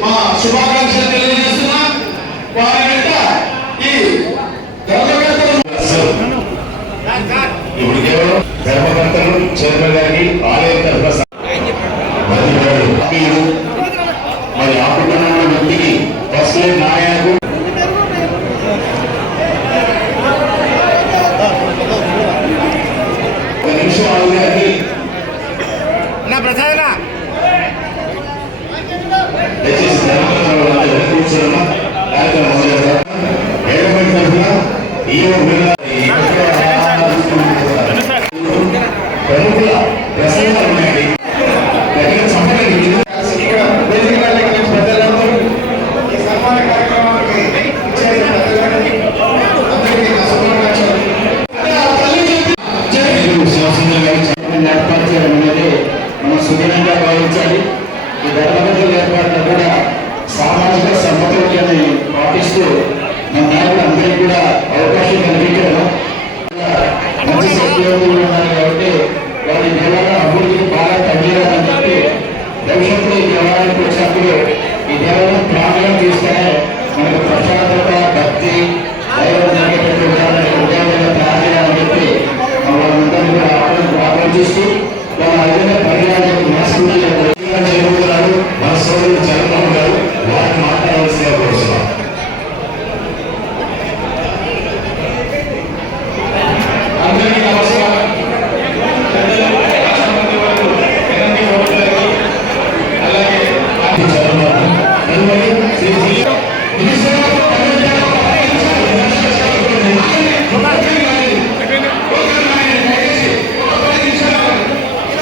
మా శుభాకాంక్షలు తెలియజేస్తున్నా వారి వెంట ఈ ధర్మకర్తలు ఇప్పుడు కేవలం ధర్మకర్తలు చైర్మన్ గారికి ఆలయ తరఫున ప్రధాన. ప్రముఖుల చేస్తూ మా నాయకులు అందరికీ కూడా అవకాశం కల్పించాను మంచి సద్యోగులు